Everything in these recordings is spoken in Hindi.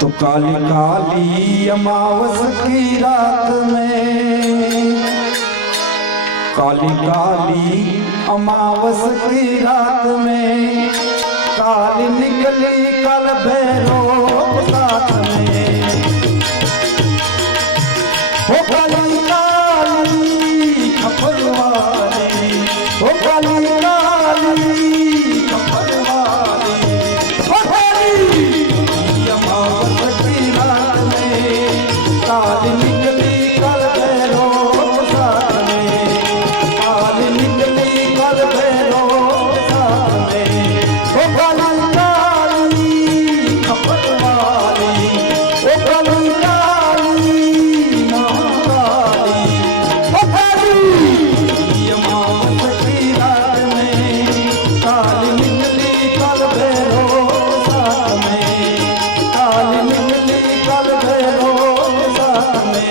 तो काली काली अमावस की रात में, काली काली अमावस की रात में काली निकली कल भैरव साथ में। हो काली काली खपर वाली, हो काली काली खपर वाली, हो काली अमावस की रात में काली निकली कल भैरव साथ में, काली निकली कल भैरव साथ में। हो काली काली खपर वाली, हो काली काली महाकाली, हो काली अमावस की रात में काली निकली कल भैरव साथ में, काली निकली कल भैरव साथ में।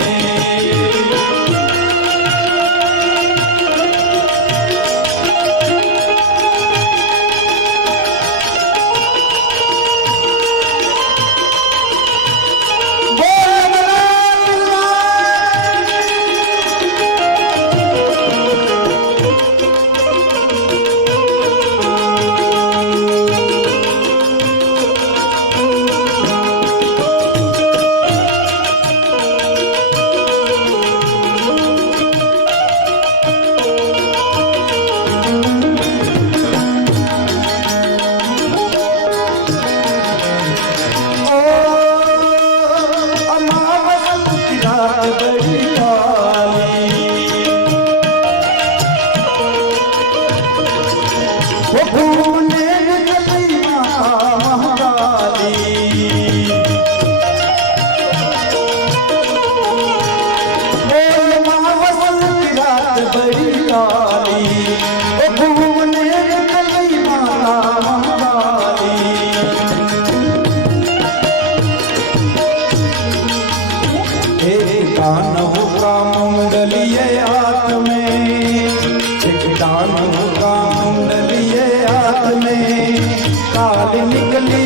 काली निकली